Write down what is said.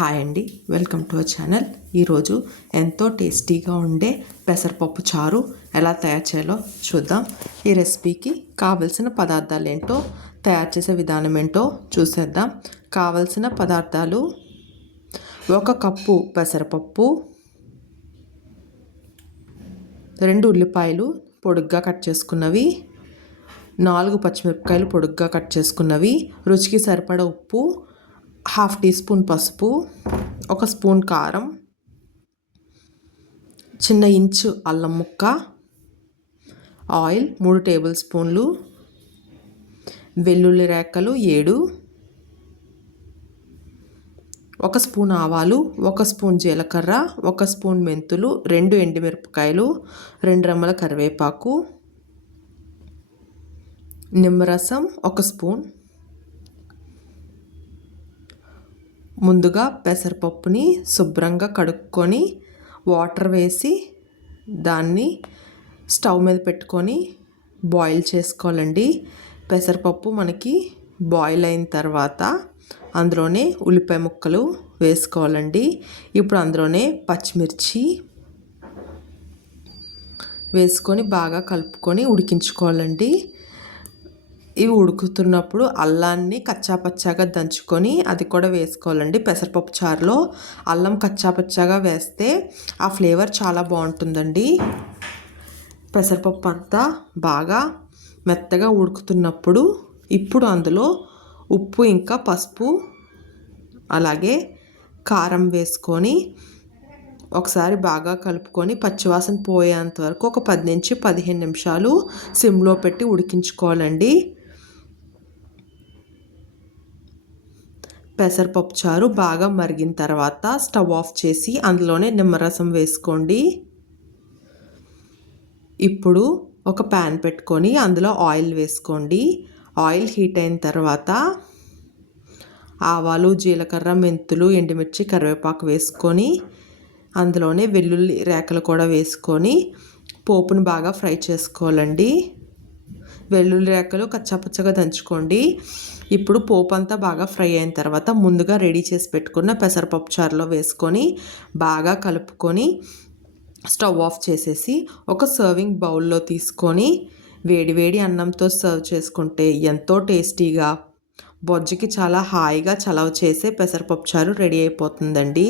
Hi అండి, welcome to our channel. ఈరోజు ఎంతో టేస్టీగా ఉండే పెసరపప్పు చారు ఎలా తయారు చేయాలో చూద్దాం. ఈ రెసిపీకి కావలసిన పదార్థాలు ఏంటో, తయారు చేసే విధానం ఏంటో చూసేద్దాం. కావలసిన పదార్థాలు: 1 కప్పు పెసరపప్పు, 2 ఉల్లిపాయలు పొడుగ్గా కట్ చేసుకున్నవి, 4 పచ్చిమిరపకాయలు పొడుగ్గా కట్ చేసుకున్నవి, రుచికి సరిపడా ఉప్పు, 1/2 టీ స్పూన్ పసుపు, 1 స్పూన్ కారం, చిన్న ఇంచు అల్లం ముక్క, ఆయిల్ 3 టేబుల్ స్పూన్లు, వెల్లుల్లి రేఖలు 7, 1 స్పూన్ ఆవాలు, 1 స్పూన్ జీలకర్ర, 1 స్పూన్ మెంతులు, 2 ఎండుమిరపకాయలు, 2 రెమ్మల కరివేపాకు, నిమ్మరసం 1 స్పూన్. ముందుగా పెసరపప్పుని శుభ్రంగా కడుక్కొని వాటర్ వేసి దాన్ని స్టవ్ మీద పెట్టుకొని బాయిల్ చేసుకోవాలండి. పెసరపప్పు మనకి బాయిల్ అయిన తర్వాత అందులోనే ఉల్లిపాయ ముక్కలు వేసుకోవాలండి. ఇప్పుడు అందులోనే పచ్చిమిర్చి వేసుకొని బాగా కలుపుకొని ఉడికించుకోవాలండి. ఇవి ఉడుకుతున్నప్పుడు అల్లాన్ని కచ్చాపచ్చాగా దంచుకొని అది కూడా వేసుకోవాలండి. పెసరపప్పు చారులో అల్లం కచ్చాపచ్చాగా వేస్తే ఆ ఫ్లేవర్ చాలా బాగుంటుందండి. పెసరపప్పు అంతా బాగా మెత్తగా ఉడుకుతున్నప్పుడు ఇప్పుడు అందులో ఉప్పు ఇంకా పసుపు అలాగే కారం వేసుకొని ఒకసారి బాగా కలుపుకొని పచ్చివాసన పోయేంత వరకు ఒక 10 నుంచి 15 నిమిషాలు సిమ్లో పెట్టి ఉడికించుకోవాలండి. పెసరపప్పు చారు బాగా మరిగిన తర్వాత స్టవ్ ఆఫ్ చేసి అందులోనే నిమ్మరసం వేసుకోండి. ఇప్పుడు ఒక ప్యాన్ పెట్టుకొని అందులో ఆయిల్ వేసుకోండి. ఆయిల్ హీట్ అయిన తర్వాత ఆవాలు, జీలకర్ర, మెంతులు, ఎండుమిర్చి, కరివేపాకు వేసుకొని అందులోనే వెల్లుల్లి రేఖలు కూడా వేసుకొని పోపును బాగా ఫ్రై చేసుకోవాలండి. వెల్లుల్లి రేఖలు కచ్చాపచ్చగా దంచుకోండి. ఇప్పుడు పోపు అంతా బాగా ఫ్రై అయిన తర్వాత ముందుగా రెడీ చేసి పెట్టుకున్న పెసరపప్పు చారులో వేసుకొని బాగా కలుపుకొని స్టవ్ ఆఫ్ చేసేసి ఒక సర్వింగ్ బౌల్లో తీసుకొని వేడివేడి అన్నంతో సర్వ్ చేసుకుంటే ఎంతో టేస్టీగా బొజ్జకి చాలా హాయిగా చలవ చేసే పెసరపప్పు చారు రెడీ అయిపోతుందండి.